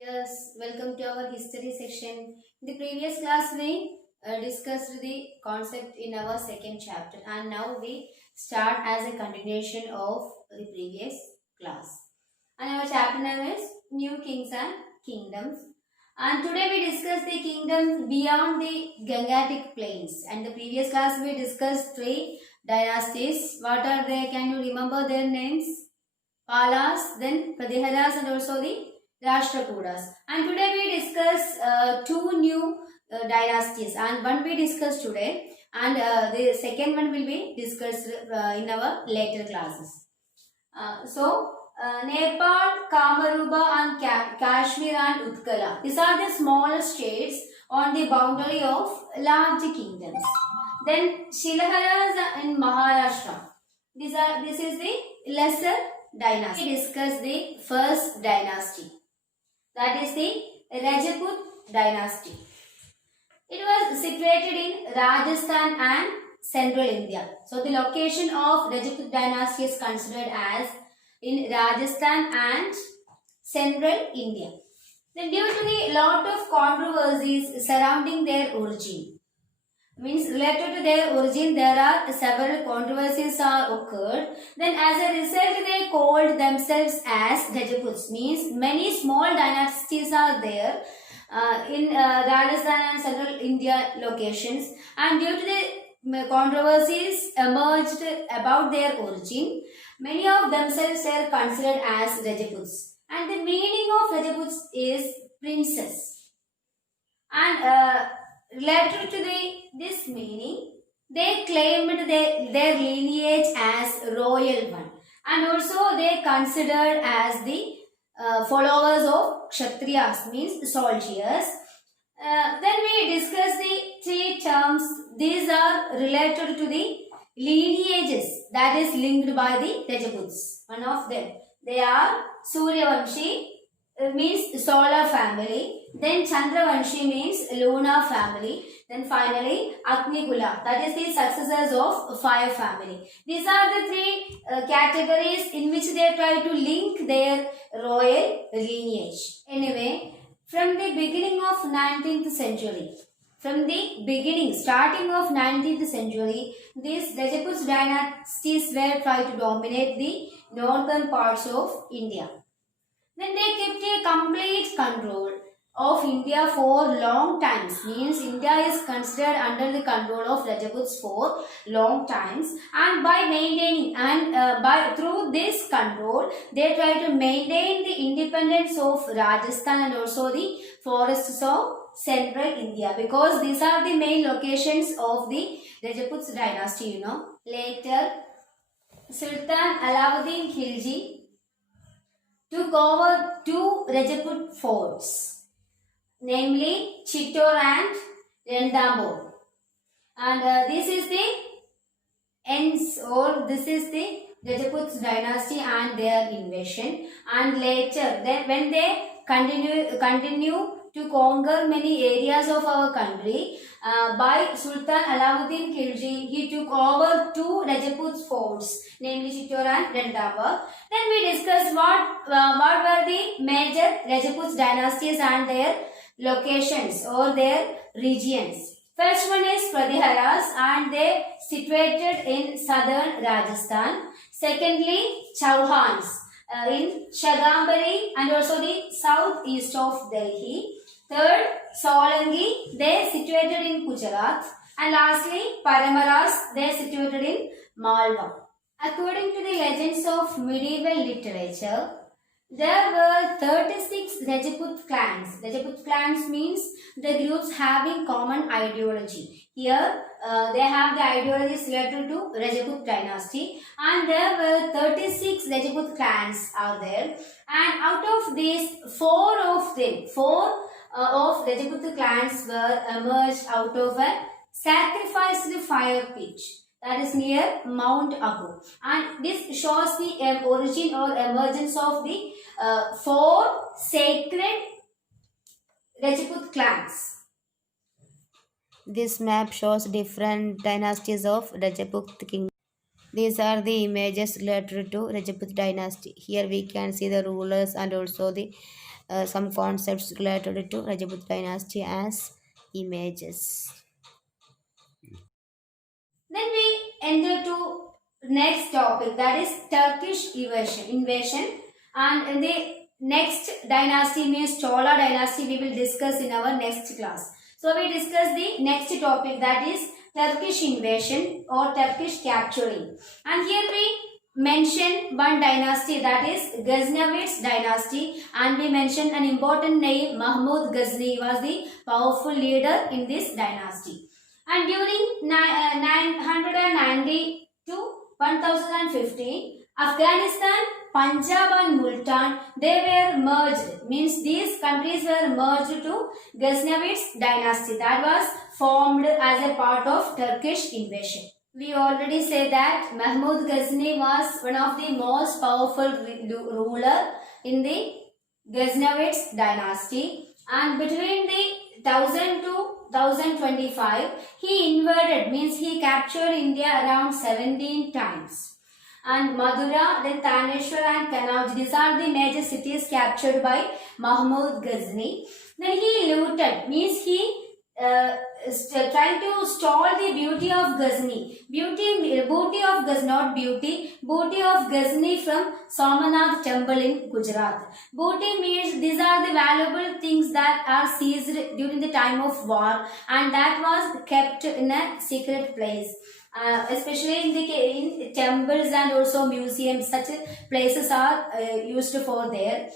Yes, welcome to our history section. In the previous class, we discussed the concept in our second chapter, and now we start as a continuation of the previous class. And our chapter name is New Kings and Kingdoms. And today we discuss the kingdoms beyond the Gangetic Plains. And the previous class we discussed three dynasties. What are they? Can you remember their names? Palas, then Pratiharas, and also the Rashtrakutas. And today we discuss two new dynasties, and one we discussed today, and the second one will be discussed in our later classes. Nepal, Kamaruba, and Kashmir and Utkala. These are the smaller states on the boundary of large kingdoms. Then Shilaharas in Maharashtra. This is the lesser dynasty. We discuss the first dynasty. That is the Rajput dynasty. It was situated in Rajasthan and central India. So the location of Rajput dynasty is considered as in Rajasthan and central India. Then due to the lot of controversies surrounding their origin, means related to their origin, there are several controversies are occurred. Then as a result, they called themselves as Rajputs. Means many small dynasties are there in Rajasthan and central India locations, and due to the controversies emerged about their origin, many of themselves are considered as Rajputs. And the meaning of Rajputs is princess. And related to this meaning, they claimed their lineage as royal one, and also they considered as the followers of Kshatriyas, means soldiers. Then we discuss the three terms. These are related to the lineages that is linked by the Rajputs. One of them, they are Suryavamshi, means solar family. Then Chandravanshi means lunar family. Then finally Agnikula, that is the successors of fire family. These are the three categories in which they try to link their royal lineage. Anyway, from the beginning of 19th century, starting of 19th century, these Rajput dynasties were trying to dominate the northern parts of India. Then they kept a complete control of India for long times. Means India is considered under the control of Rajputs for long times, and by maintaining and through this control, they try to maintain the independence of Rajasthan and also the forests of central India, because these are the main locations of the Rajputs dynasty. Later, Sultan Alauddin Khilji took over two Rajput forts, namely Chittor and Ranthambore. And this is the ends, or this is the Rajput dynasty and their invasion. And later, when they continue to conquer many areas of our country, by Sultan Alauddin Khilji, he took over two Rajput forts, namely Chittor and Ranthambore. Then we discuss what were the major Rajput dynasties and their locations or their regions. First one is Pratiharas, and they situated in southern Rajasthan. Secondly, Chauhans in Shagambari and also the southeast of Delhi. Third, Solangi, they situated in Gujarat. And lastly, Paramaras, they situated in Malwa. According to the legends of medieval literature, there were 36 Rajput clans. Rajput clans means the groups having common ideology. Here, they have the ideologies related to Rajput dynasty, and there were 36 Rajput clans are there. And out of these, four of Rajput clans were emerged out of a sacrificed fire pit that is near Mount Abu, and this shows the origin or emergence of the four sacred Rajput clans. This map shows different dynasties of Rajput kingdom. These are the images related to Rajput dynasty. Here we can see the rulers and also the some concepts related to Rajput dynasty as images. Then we enter to next topic, that is Turkish invasion, and in the next dynasty means Chola dynasty we will discuss in our next class. So we discuss the next topic, that is Turkish invasion or Turkish capturing, and here we mention one dynasty, that is Ghaznavids dynasty, and we mention an important name, Mahmud Ghazni was the powerful leader in this dynasty. And during 990 to 1015, Afghanistan, Punjab and Multan, they were merged. Means these countries were merged to Ghaznavids dynasty that was formed as a part of Turkish invasion. We already said that Mahmud Ghazni was one of the most powerful ruler in the Ghaznavids dynasty, and between the 1000 to 1025 he invaded, means he captured India around 17 times, and Madura, then Taneshwar and Kanauj, these are the major cities captured by Mahmud Ghazni. Then he looted, means he trying to stall the beauty of Ghazni. Booty of Ghazni, not beauty. Booty of Ghazni from Somanath temple in Gujarat. Booty means these are the valuable things that are seized during the time of war, and that was kept in a secret place. Especially in temples and also museums, such places are used for there.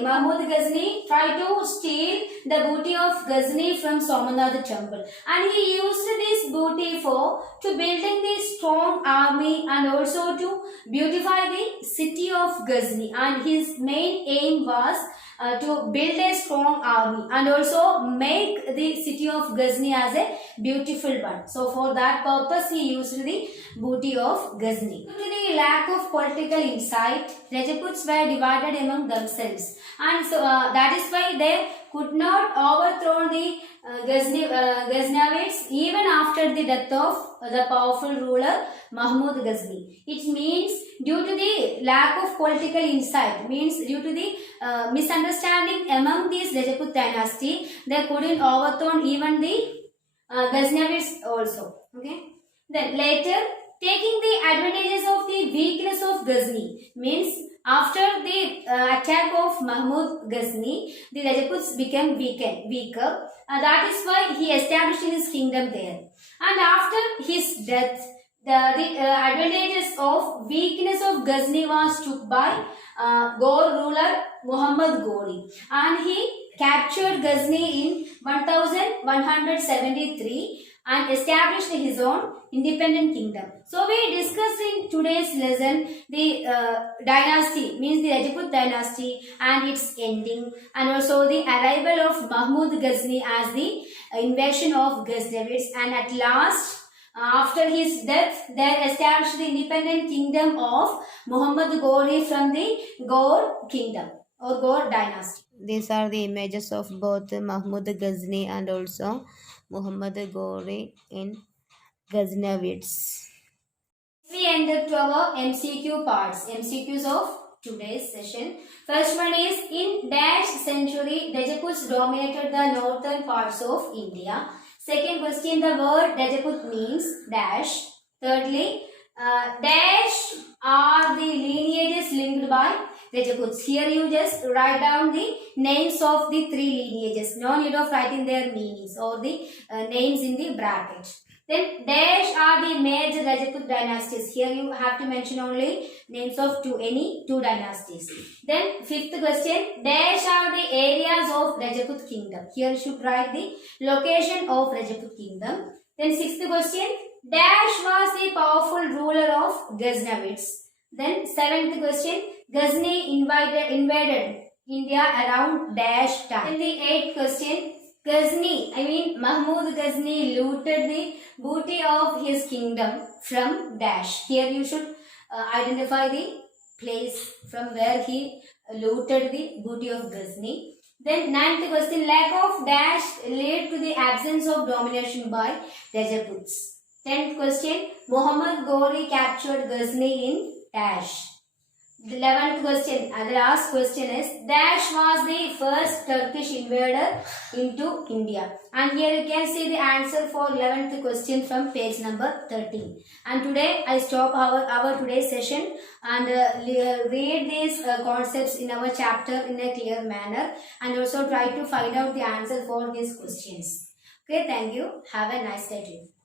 Mahmud Ghazni tried to steal the booty of Ghazni from Somanath temple, and he used this booty to building the strong army and also to beautify the city of Ghazni. And his main aim was to build a strong army and also make the city of Ghazni as a beautiful one. So for that purpose he used the booty of Ghazni. Due to the lack of political insight, Rajputs were divided among themselves, and so that is why they could not overthrow the Ghaznavids even after the death of the powerful ruler Mahmud Ghazni. It means due to the lack of political insight, means due to the misunderstanding among these Rajput dynasty, they couldn't overthrow even the Ghaznavids also. Okay. Then later, taking the advantages of the weakness of Ghazni, means after the attack of Mahmud Ghazni, the Rajputs became weaker. That is why he established his kingdom there. And after his death, the advantages of weakness of Ghazni was took by Ghor ruler Muhammad Ghori, and he captured Ghazni in 1173 and established his own independent kingdom. So we discussed in today's lesson the dynasty, means the Rajput dynasty and its ending, and also the arrival of Mahmud Ghazni as the invasion of Ghaznavids, and at last after his death they established the independent kingdom of Muhammad Ghori from the Ghor kingdom or Ghor dynasty. These are the images of both Mahmud Ghazni and also Muhammad Ghori in Ghaznavids. We enter to our MCQ parts, MCQs of today's session. First one is, in dash century Rajputs dominated the northern parts of India. Second question, the word Rajput means dash. Thirdly, dash are the lineages linked by Rajputs. Here you just write down the names of the three lineages. No need of writing their meanings or the names in the bracket. Then dash are the major Rajput dynasties. Here you have to mention only names of any two dynasties. Then fifth question, dash are the areas of Rajput kingdom. Here you should write the location of Rajput kingdom. Then sixth question, dash was the powerful ruler of Ghaznavids. Then seventh question, Ghazni invaded India around dash time. Then the eighth question, Mahmud Ghazni looted the booty of his kingdom from dash. Here you should identify the place from where he looted the booty of Ghazni. Then ninth question, lack of dash led to the absence of domination by Rajputs. 10th question, Muhammad Ghori captured Ghazni in dash. The 11th question, the last question is, dash was the first Turkish invader into India. And here you can see the answer for 11th question from page number 13. And today I stop our today's session and read these concepts in our chapter in a clear manner, and also try to find out the answer for these questions. Okay, thank you. Have a nice day to you.